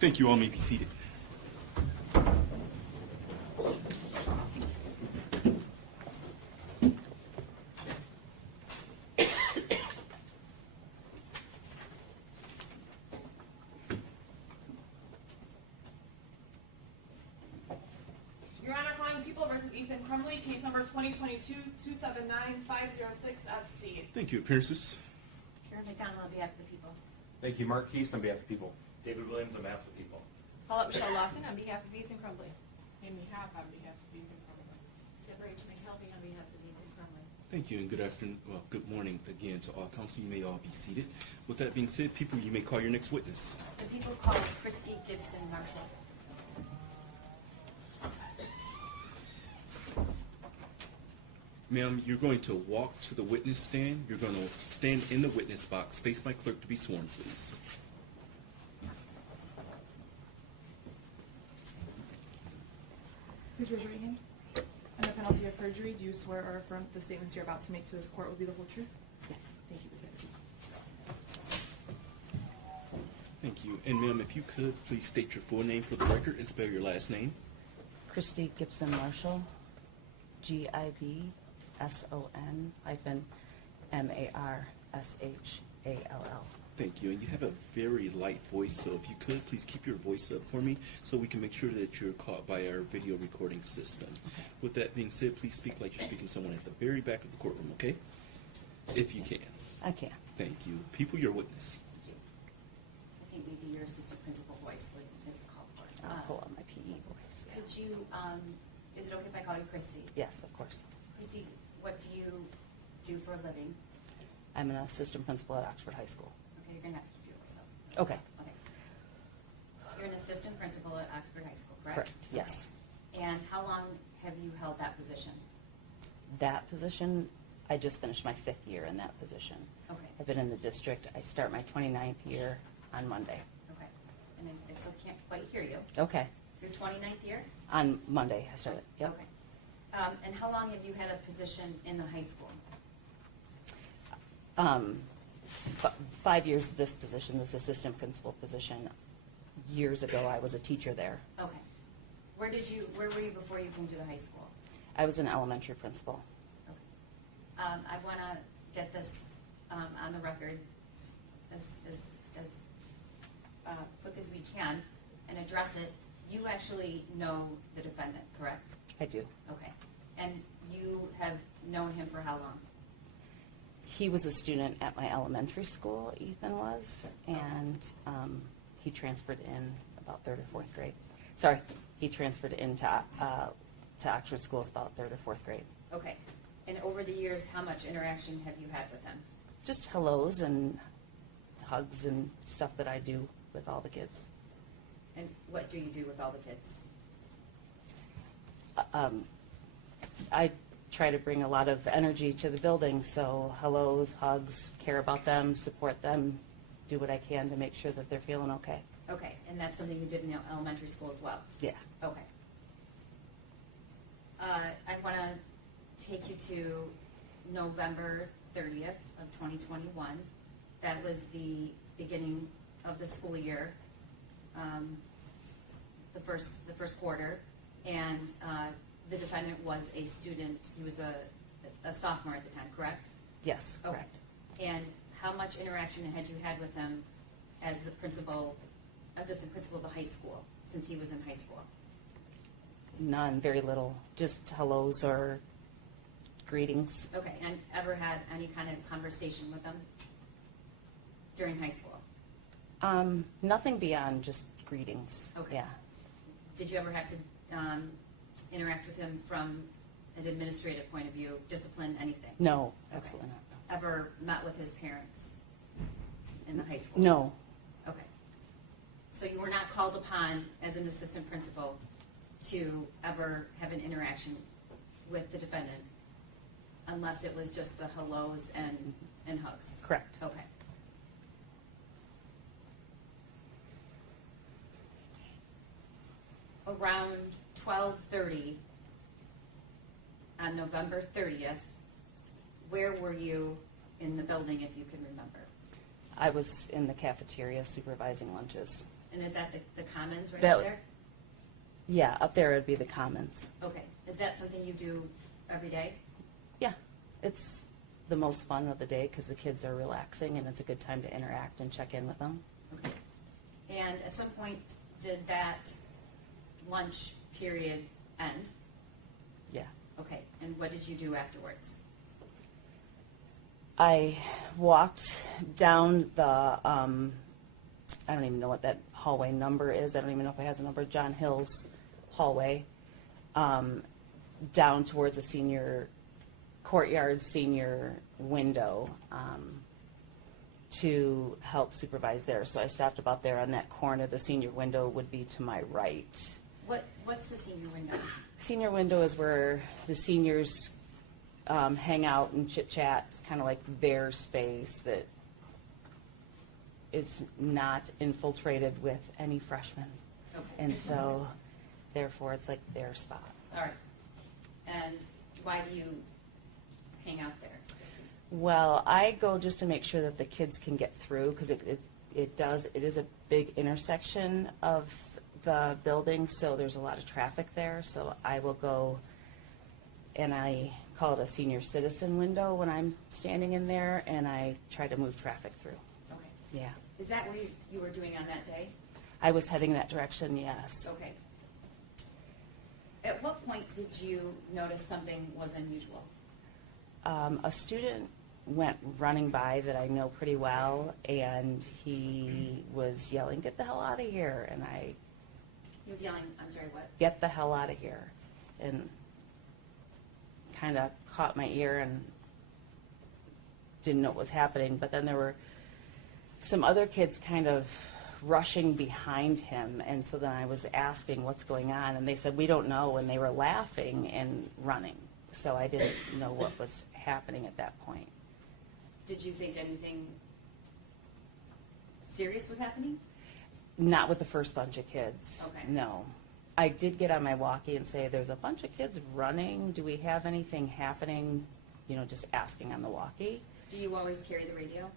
Thank you. All may be seated. Your Honor, calling People versus Ethan Crumbley, case number 2022-279-506-FC. Thank you. Appearances. Karen McDonald on behalf of the people. Thank you, Mark Keast on behalf of the people. David Williams on behalf of the people. Call up Michelle Lofton on behalf of Ethan Crumbley. Amy Happ on behalf of Ethan Crumbley. Deborah H. McKelvey on behalf of Ethan Crumbley. Thank you, and good afternoon. Well, good morning again to all counsel. You may all be seated. With that being said, people, you may call your next witness. The people call Christy Gibson Marshall. Ma'am, you're going to walk to the witness stand. You're going to stand in the witness box. Face my clerk to be sworn, please. Please raise your right hand. Under penalty of perjury, do you swear or affirm the statements you're about to make to this court will be the whole truth? Yes. Thank you. Please have a seat. Thank you. And ma'am, if you could, please state your full name for the record and spell your last name. Christy Gibson Marshall, GIBSON-MARSHALL. Thank you. And you have a very light voice, so if you could, please keep your voice up for me so we can make sure that you're caught by our video recording system. Okay. With that being said, please speak like you're speaking to someone at the very back of the courtroom, okay? If you can. I can. Thank you. People, your witness. Thank you. I think maybe your assistant principal voice would this call for. I'll pull out my PE voice. Yeah. Could you, is it okay if I call you Christy? Yes, of course. Christy, what do you do for a living? I'm an assistant principal at Oxford High School. Okay, you're gonna have to keep your voice up. Okay. Okay. You're an assistant principal at Oxford High School, correct? Correct, yes. Okay. And how long have you held that position? That position, I just finished my 5th year in that position. Okay. I've been in the district. I start my 29th year on Monday. Okay. And I still can't quite hear you. Okay. Your 29th year? On Monday, I started. Yep. Okay. And how long have you had a position in the high school? 5 years this position, this assistant principal position. Years ago, I was a teacher there. Okay. Where were you before you came to the high school? I was an elementary principal. Okay. I want to get this on the record as quick as we can and address it. You actually know the defendant, correct? I do. Okay. And you have known him for how long? He was a student at my elementary school, Ethan was, and he transferred in about 3rd or 4th grade. Sorry, he transferred into to Oxford Schools about 3rd or 4th grade. Okay. And over the years, how much interaction have you had with him? Just hellos and hugs and stuff that I do with all the kids. And what do you do with all the kids? I try to bring a lot of energy to the building, so hellos, hugs, care about them, support them, do what I can to make sure that they're feeling okay. Okay, and that's something you did in elementary school as well? Yeah. Okay. I want to take you to November 30th of 2021. That was the beginning of the school year, the first quarter, and the defendant was a student. He was a sophomore at the time, correct? Yes, Okay. correct. And how much interaction had you had with him as the assistant principal of the high school, since he was in high school? None, very little. Just hellos or greetings. Okay, and ever had any kind of conversation with him during high school? Nothing beyond just greetings. Okay. Yeah. Did you ever have to interact with him from an administrative point of view, discipline, anything? No, Okay. absolutely not. Ever met with his parents in the high school? No, Okay. So you were not called upon as an assistant principal to ever have an interaction with the defendant unless it was just the hellos and hugs? correct. Okay. Around 12:30 on November 30th, where were you in the building, if you can remember? I was in the cafeteria supervising lunches. And is that the commons right That- up there? Yeah, up there would be the commons. Okay. Is that something you do every day? Yeah, it's the most fun of the day because the kids are relaxing and it's a good time to interact and check in with them. Okay. And at some point, did that lunch period end? Yeah. Okay. And what did you do afterwards? I walked down the, I don't even know what that hallway number is. I don't even know if it has a number. John Hill's hallway, down towards the senior courtyard, senior window, to help supervise there. So I stopped about there on that corner. The senior window would be to my right. What's the senior window? Senior window is where the seniors hang out and chit chat. It's kind of like their space that is not infiltrated with any freshmen. Okay. And so, therefore, it's like their spot. All right. And why do you hang out there, Christy? Well, I go just to make sure that the kids can get through because it is a big intersection of the building, so there's a lot of traffic there. So I will go and I call it a senior citizen window when I'm standing in there, and I try to move traffic through. Okay. Yeah. Is that what you were doing on that day? I was heading that direction, yes. Okay. At what point did you notice something was unusual? A student went running by that I know pretty well, and he was yelling, "Get the hell out of here!" And I, He was yelling, I'm sorry, what? "Get the hell out of here!" And kind of caught my ear and didn't know what was happening. But then there were some other kids kind of rushing behind him, and so then I was asking what's going on, and they said, "We don't know," and they were laughing and running. So I didn't know what was happening at that point. Did you think anything serious was happening? Not with the first bunch of kids. Okay. No. I did get on my walkie and say, "There's a bunch of kids running. Do we have anything happening?" You know, just asking on the walkie. Do you always carry the radio?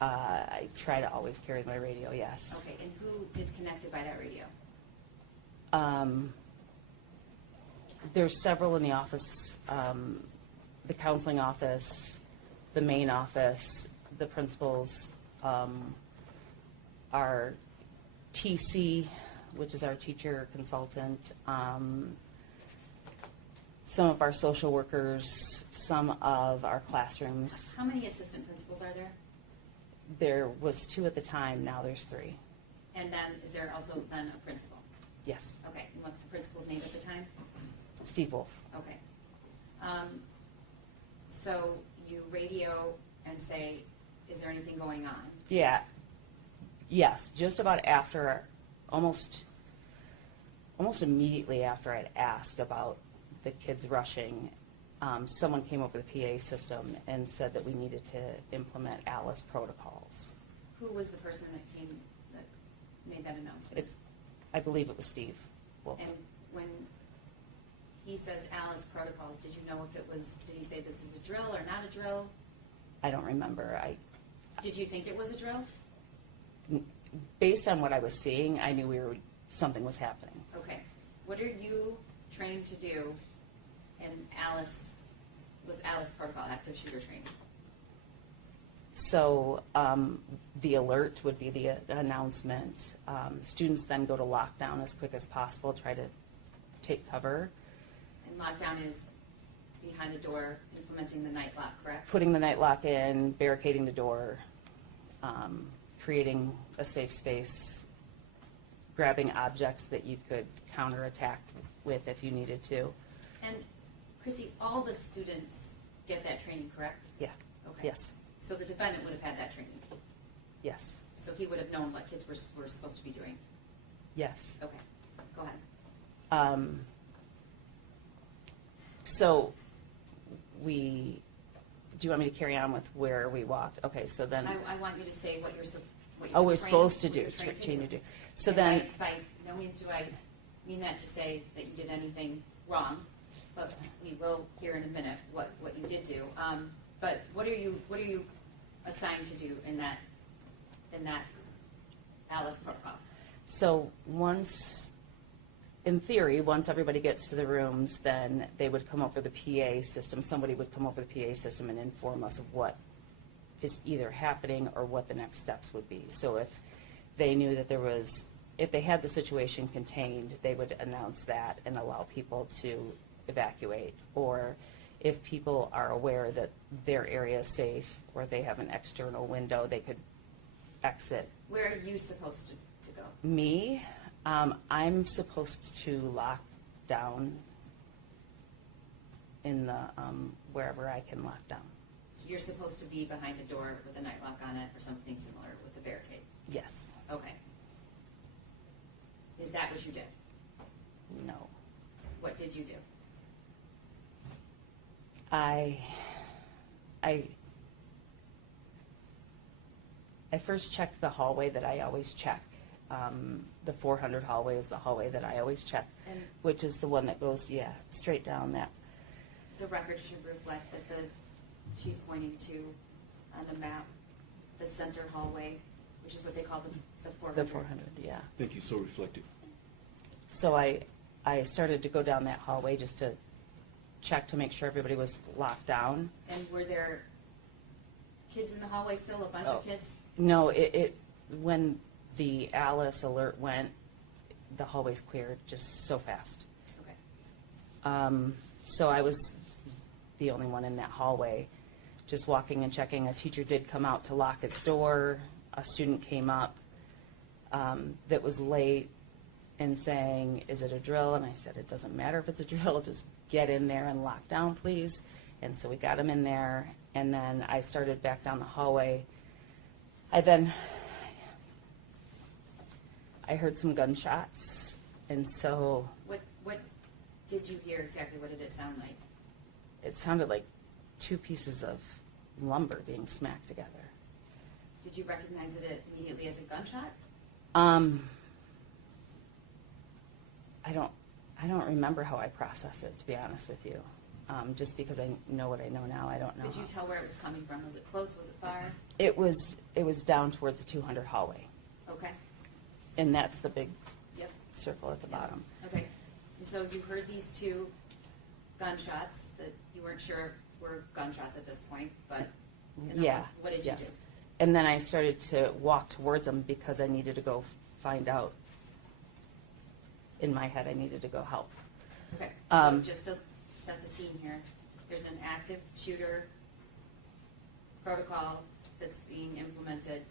I try to always carry my radio, yes. Okay, and who is connected by that radio? There's several in the office, the counseling office, the main office, the principals, our TC, which is our teacher consultant, some of our social workers, some of our classrooms. How many assistant principals are there? There was 2 at the time, now there's 3. And then, is there also then a principal? Yes. Okay, and what's the principal's name at the time? Steve Wolf. Okay. So you radio and say, is there anything going on? Yeah. Yes, just about after, almost immediately after I'd asked about the kids rushing, someone came over the PA system and said that we needed to implement ALICE protocols. Who was the person that made that announcement? I believe it was Steve Wolf. And when he says Alice protocols, did you know if it was, did he say this is a drill or not a drill? I don't remember. Did you think it was a drill? Based on what I was seeing, I knew something was happening. Okay. What are you trained to do in Alice, with Alice protocol, active shooter training? So the alert would be the announcement. Students then go to lockdown as quick as possible, try to take cover. And lockdown is behind a door, implementing the night lock, correct? Putting the night lock in, barricading the door, creating a safe space, grabbing objects that you could counterattack with if you needed to. And Chrissy, all the students get that training, correct? Yeah. Okay. Yes. So the defendant would have had that training. Yes. So he would have known what kids were supposed to be doing. Yes. Okay, go ahead. So do you want me to carry on with where we walked? Okay, so then. I want you to say what you're Oh, were we're trained- supposed to what do, you're trained train to do. So And then, by no means do I mean that to say that you did anything wrong, but we will hear in a minute what you did do. But what are you assigned to do in that Alice protocol? So once, in theory, once everybody gets to the rooms, then they would come over the PA system, somebody would come over the PA system and inform us of what is either happening or what the next steps would be. So if they knew that there was, if they had the situation contained, they would announce that and allow people to evacuate. Or if people are aware that their area is safe or they have an external window, they could exit. Where are you supposed to go? Me, I'm supposed to lock down in the, wherever I can lock down. You're supposed to be behind a door with a night lock on it or something similar with a barricade? Yes. Okay. Is that what you did? No. What did you do? I first checked the hallway that I always check. The 400 hallway is the hallway that I always check, And which is the one that goes, yeah, straight down that. the record should reflect that she's pointing to, on the map, the center hallway, which is what they call the 400. The 400, yeah. Thank you, so reflective. So I started to go down that hallway just to check to make sure everybody was locked down. And were there kids in the hallway still, a bunch Oh. of kids? No, when the Alice alert went, the hallways cleared just so fast. Okay. So I was the only one in that hallway, just walking and checking. A teacher did come out to lock his door. A student came up that was late and saying, "Is it a drill?" And I said, "It doesn't matter if it's a drill, just get in there and lock down, please." And so we got him in there, and then I started back down the hallway. I heard some gunshots, and so What did you hear exactly? What did it sound like? it sounded like two pieces of lumber being smacked together. Did you recognize it immediately as a gunshot? I don't remember how I processed it, to be honest with you. Just because I know what I know now, I don't know. Could you tell where it was coming from? Was it close? Was it far? It was down towards the 200 hallway, Okay. and that's the big Yep. circle at the Yes. bottom. Okay. And so you heard these two gunshots that you weren't sure were gunshots at this point, but and then Yeah. what did you yes. do? And then I started to walk towards them because I needed to go find out. In my head, I needed to go help. Okay. So Um, just to set the scene here, there's an active shooter protocol that's being implemented.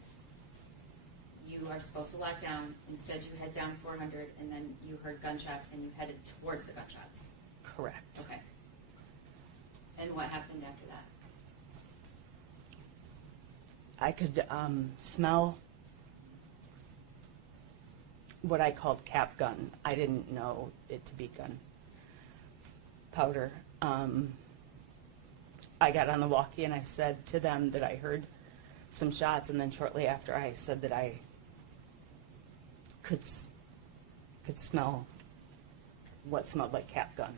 You are supposed to lock down. Instead, you head down 400, and then you heard gunshots, and you headed towards the gunshots. Correct. Okay. And what happened after that? I could smell what I called cap gun. I didn't know it to be gunpowder. I got on the walkie and I said to them that I heard some shots, and then shortly after I said that I could smell what smelled like cap gun.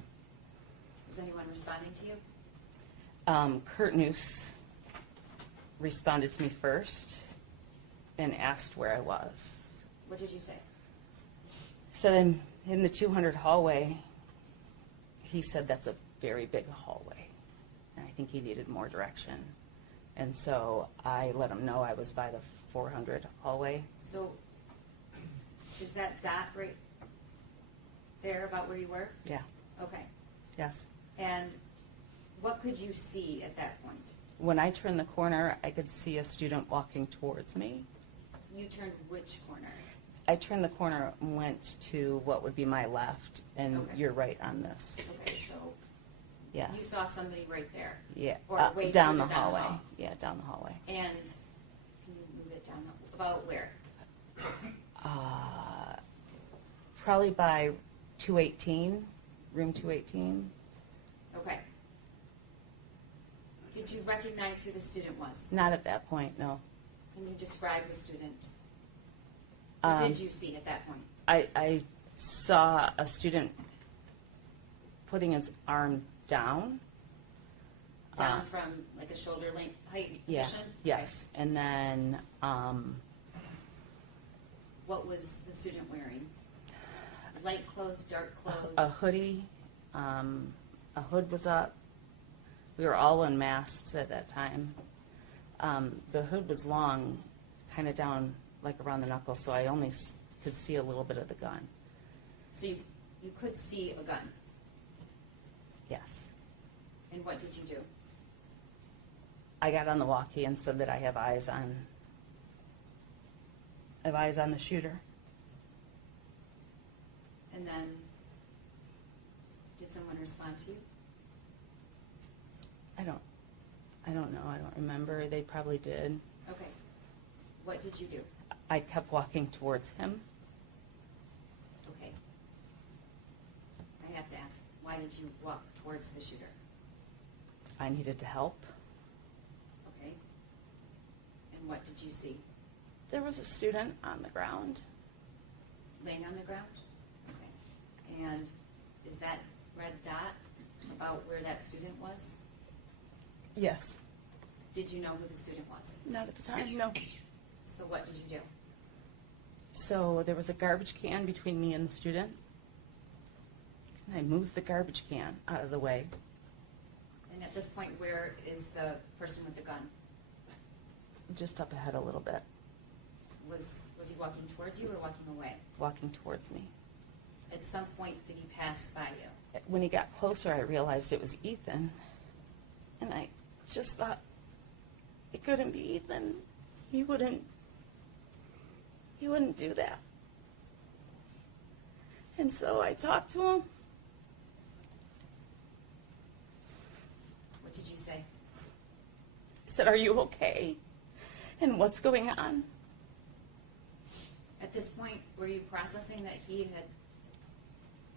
Was anyone responding to you? Kurt Noose responded to me first and asked where I was. What did you say? So then in the 200 hallway, he said that's a very big hallway, and I think he needed more direction. And so I let him know I was by the 400 hallway. So, is that dot right there about where you were? Yeah, Okay. yes. And what could you see at that point? When I turned the corner, I could see a student walking towards me. You turned which corner? I turned the corner and went to what would be my left, and Okay. you're right on this. Okay, so Yes. you saw somebody right there. Yeah, Or way down the further down the hallway. hall. Yeah, down the hallway. And can you move it down? About where? Probably by 218, room 218. Okay. Did you recognize who the student was? Not at that point, no. Can you describe the student? What Um, did you see at that point? I saw a student putting his arm down. Down from like a shoulder length height Yeah, position? yes. And then What What was the student wearing? Light clothes, dark clothes? A hoodie, a hood was up. We were all in masks at that time. The hood was long, kind of down like around the knuckles, so I only could see a little bit of the gun. So you could see a gun. Yes. And what did you do? I got on the walkie and said that I have eyes on the shooter. And then, did someone respond to you? I don't know. I don't remember. They probably did. Okay. What did you do? I kept walking towards him. Okay. I have to ask, why did you walk towards the shooter? I needed to help. Okay. And what did you see? There was a student on the ground. Laying on the ground? Okay. And is that red dot about where that student was? Yes. Did you know who the student was? Not at the time, no. So what did you do? So there was a garbage can between me and the student. And I moved the garbage can out of the way. And at this point, where is the person with the gun? Just up ahead a little bit, Was he walking towards you or walking away? walking towards me. At some point, did he pass by you? When he got closer, I realized it was Ethan. And I just thought, it couldn't be Ethan. He wouldn't do that. And so I talked to him. What did you say? I said, "Are you okay? And what's going on?" At this point, were you processing that he had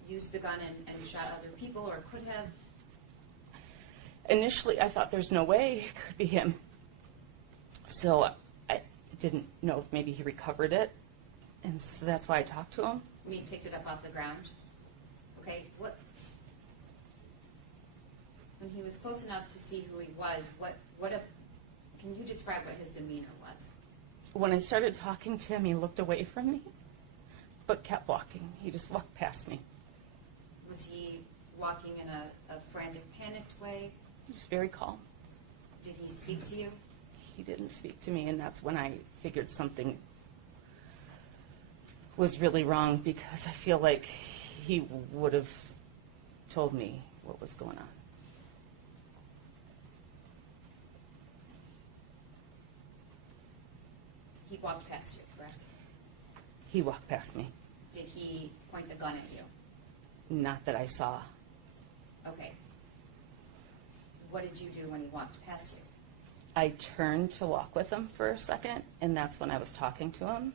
used the gun and shot other people or could have? Initially, I thought there's no way it could be him. So I didn't know if maybe he recovered it. And so that's why I talked to him. We picked it up off the ground. Okay, when he was close enough to see who he was, can you describe what his demeanor was? When I started talking to him, he looked away from me, but kept walking. He just walked past me. Was he walking in a frantic, panicked way? He was very calm. Did he speak to you? He didn't speak to me, and that's when I figured something was really wrong, because I feel like he would have told me what was going on. He walked past you, correct? He walked past me. Did he point the gun at you? Not that I saw. Okay. What did you do when he walked past you? I turned to walk with him for a second, and that's when I was talking to him.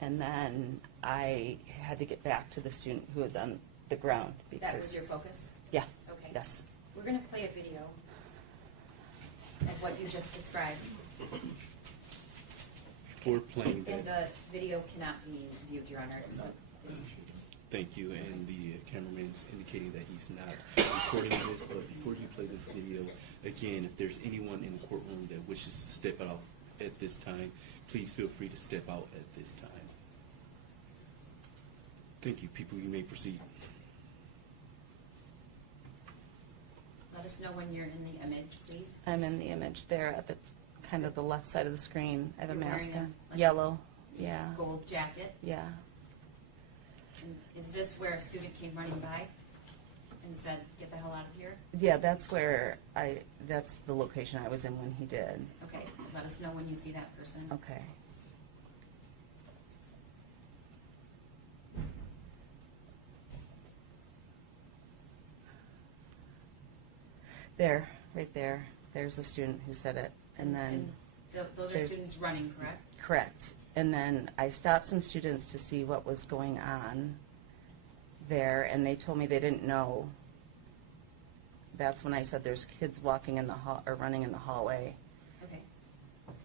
And then I had to get back to the student who was on the ground. That was your focus? Yeah. Okay. Yes. We're going to play a video of what you just described. For playing And that. the video cannot be viewed, Your Honor. It's Thank you, and the cameraman is indicating that he's not recording this, but before you play this video, again, if there's anyone in the courtroom that wishes to step out at this time, please feel free to step out at this time. Thank you. People, you may proceed. Let us know when you're in the image, please. I'm in the image there at the kind of the left side of the screen. I have a You're mask wearing on. a- Yellow. Yeah. Gold jacket. Yeah. And is this where a student came running by and said, "Get the hell out of here"? Yeah, that's where that's the location I was in when he did. Okay. Let us know when you see that person. Okay. There, right there. There's the student who said it. And then, Those are there's- students running, correct? correct. And then I stopped some students to see what was going on there, and they told me they didn't know. That's when I said there's kids walking in the hall or running in the hallway. Okay.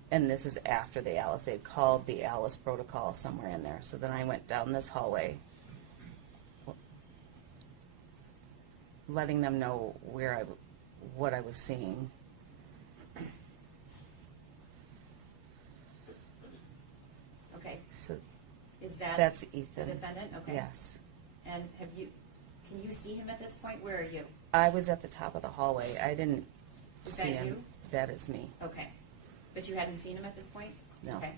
And this is after the Alice. They called the Alice protocol somewhere in there. So then I went down this hallway, letting them know what I was seeing. Okay. Is that That's the Ethan. defendant? Okay. Yes. And can you see him at this point? Where are you? I was at the top of the hallway. I didn't Is see that him. you? That is me. Okay. But you hadn't seen him at this point? No. Okay.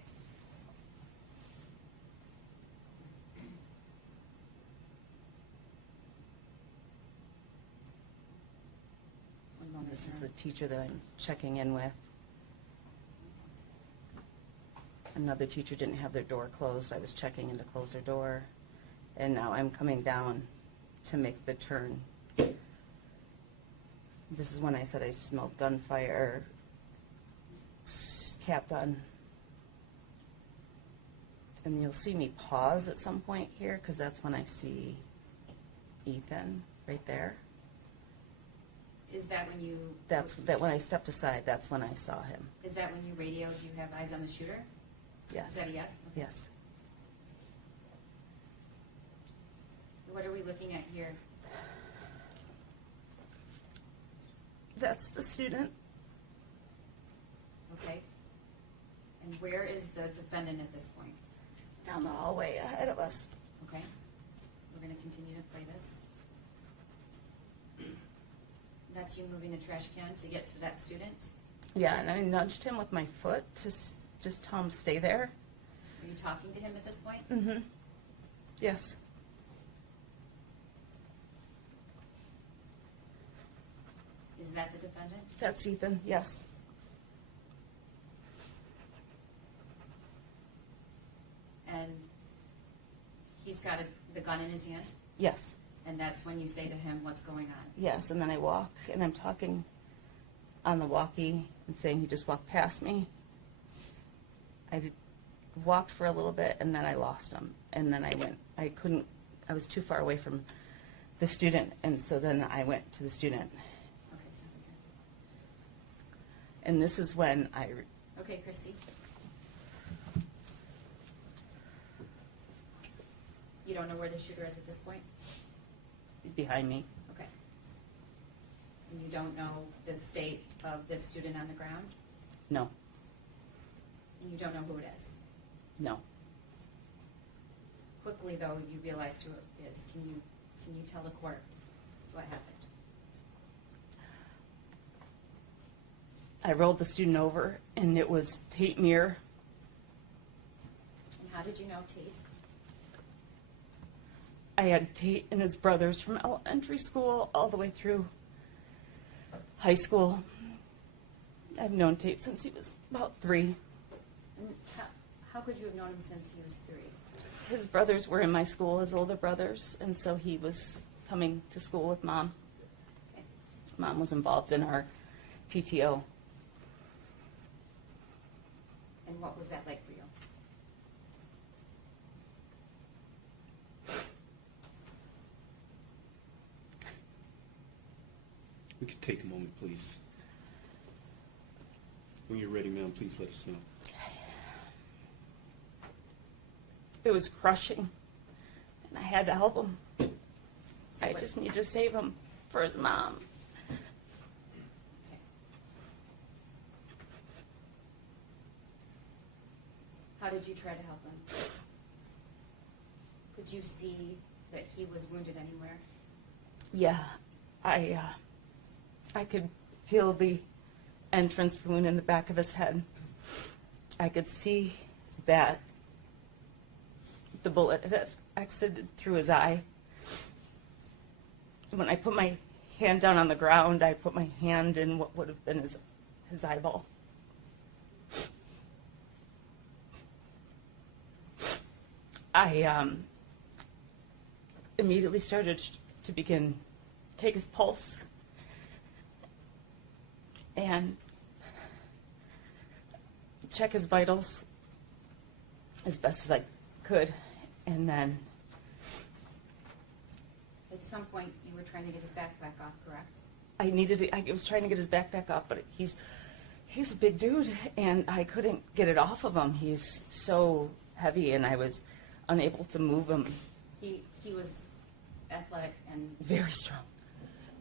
One moment This is here. the teacher that I'm checking in with. Another teacher didn't have their door closed. I was checking in to close their door. And now I'm coming down to make the turn. This is when I said I smelled gunfire, cap gun. And you'll see me pause at some point here, because that's when I see Ethan right there. Is that when you? That's that when I stepped aside, that's when I saw him. Is that when you radioed, you have eyes on the shooter? Yes. Is that a yes? Okay. Yes. What are we looking at here? That's the student. Okay. And where is the defendant at this point? Down the hallway ahead of us. Okay. We're going to continue to play this. That's you moving the trash can to get to that student? Yeah, and I nudged him with my foot to just tell him to stay there. Are you talking to him at this point? Mm-hmm. Yes. Is that the defendant? That's Ethan, yes. And he's got the gun in his hand? Yes. And that's when you say to him, what's going on? Yes, and then I walk, and I'm talking on the walkie and saying he just walked past me. Walked for a little bit, and then I lost him. And then I was too far away from the student, and so then I went to the student. Okay, so, And this is when okay, Christy. You don't know where the shooter is at this point? he's behind me. Okay. And you don't know the state of this student on the ground? No, And you don't know who it is? no. Quickly, though, you realized who it is. Can you tell the court what happened? I rolled the student over, and it was Tate Muir. And how did you know Tate? I had Tate and his brothers from elementary school all the way through high school. I've known Tate since he was about 3. And how could you have known him since he was 3? His brothers were in my school, his older brothers, and so he was coming to school with Mom. Okay. Mom was involved in our PTO. And what was that like for you? We could take a moment, please. When you're ready, ma'am, please let us know. It was crushing, and I had to help him. So I what- just need to save him for his mom. Okay. How did you try to help him? Could you see that he was wounded anywhere? Yeah, I could feel the entrance wound in the back of his head. I could see that the bullet had exited through his eye. When I put my hand down on the ground, I put my hand in what would have been his eyeball. I immediately started to take his pulse and check his vitals as best as I could, and then At some point, you were trying to get his backpack off, correct? I was trying to get his backpack off, but he's a big dude, and I couldn't get it off of him. He's so heavy, and I was unable to move him. He was athletic and, Very strong.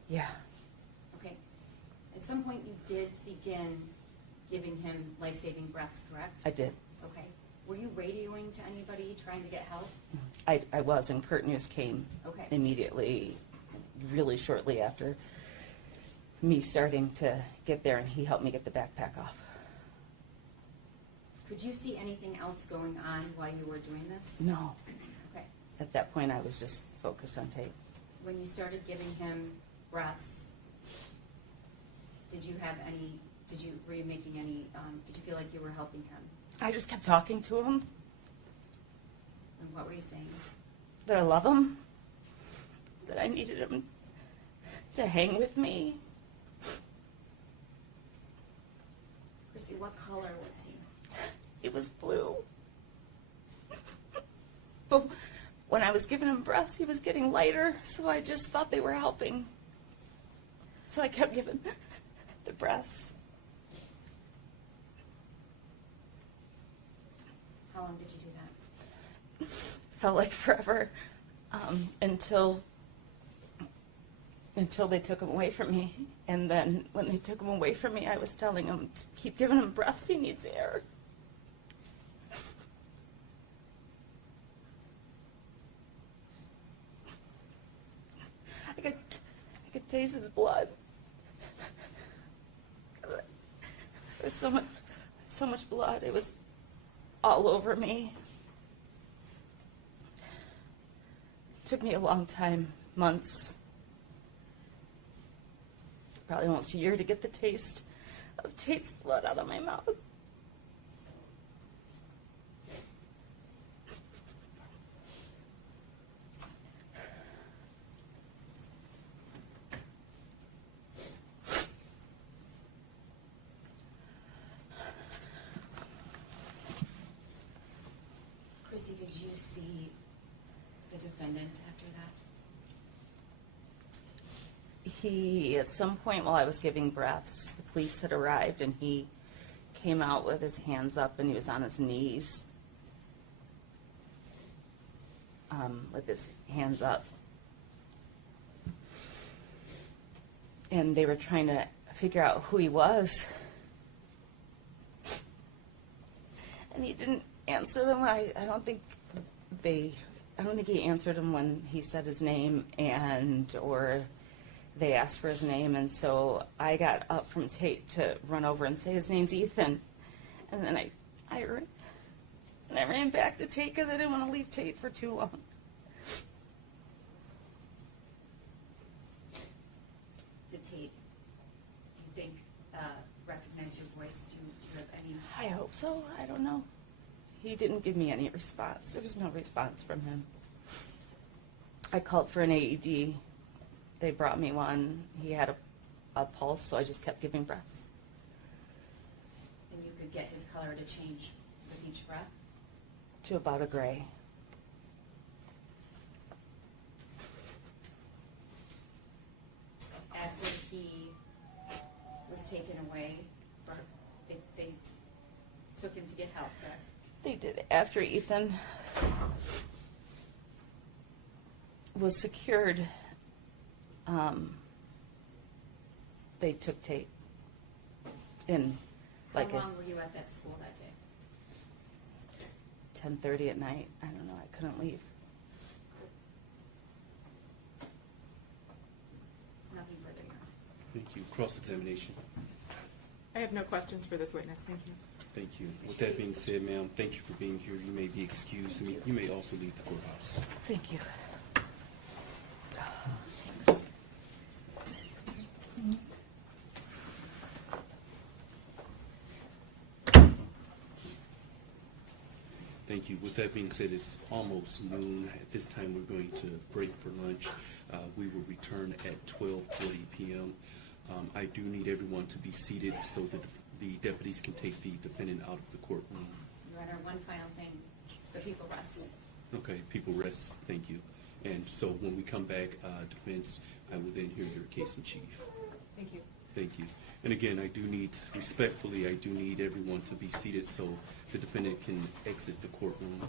Yeah. okay. At some point, you did begin giving him life-saving breaths, correct? I did. Okay. Were you radioing to anybody trying to get help? I was, and Kurt News came Okay. immediately, really shortly after me starting to get there, and he helped me get the backpack off. Could you see anything else going on while you were doing this? No, Okay. at that point, I was just focused on tape. When you started giving him breaths, were you making any, did you feel like you were helping him? I just kept talking to him, And what were you saying? that I love him, that I needed him to hang with me. Chrissy, what color was he? It was blue. But when I was giving him breaths, he was getting lighter, so I just thought they were helping. So I kept giving the breaths. How long did you do that? Felt like forever, until they took him away from me. And then when they took him away from me, I was telling him to keep giving him breaths. He needs air. I could taste his blood. There was so much blood. It was all over me. Took me a long time, months, probably almost a year, to get the taste of Tate's blood out of my mouth. Christy, did you see the defendant after that? He, at some point while I was giving breaths, the police had arrived, and he came out with his hands up, and he was on his knees, with his hands up. And they were trying to figure out who he was. And he didn't answer them. I don't think he answered them when he said his name, or they asked for his name. And so I got up from Tate to run over and say his name's Ethan. And then I ran back to Tate because I didn't want to leave Tate for too long. Did Tate, do you think, recognize your voice? Do you have any? I hope so. I don't know. He didn't give me any response. There was no response from him. I called for an AED. They brought me one. He had a pulse, so I just kept giving breaths. And you could get his color to change with each breath? To about a gray. After he was taken away, or they took him to get help, correct? They did. After Ethan was secured, they took Tate in How like long were you at that school that day? 10:30 at night. I don't know. I couldn't leave. Nothing further, Your Honor. Thank you. Cross-examination. I have no questions for this witness, thank you. Thank you. With that being said, ma'am, thank you for being here. You may be excused. You may also leave the courthouse. Thank you. Thank you. With that being said, it's almost noon. At this time, we're going to break for lunch. We will return at 12:40 p.m. I do need everyone to be seated so that the deputies can take the defendant out of the courtroom. Your Honor, one final thing. The people rest. Okay, people rest. Thank you. And so when we come back, defense, I will then hear your case in chief. Thank you. Thank you. And again, I do need everyone to be seated so the defendant can exit the courtroom.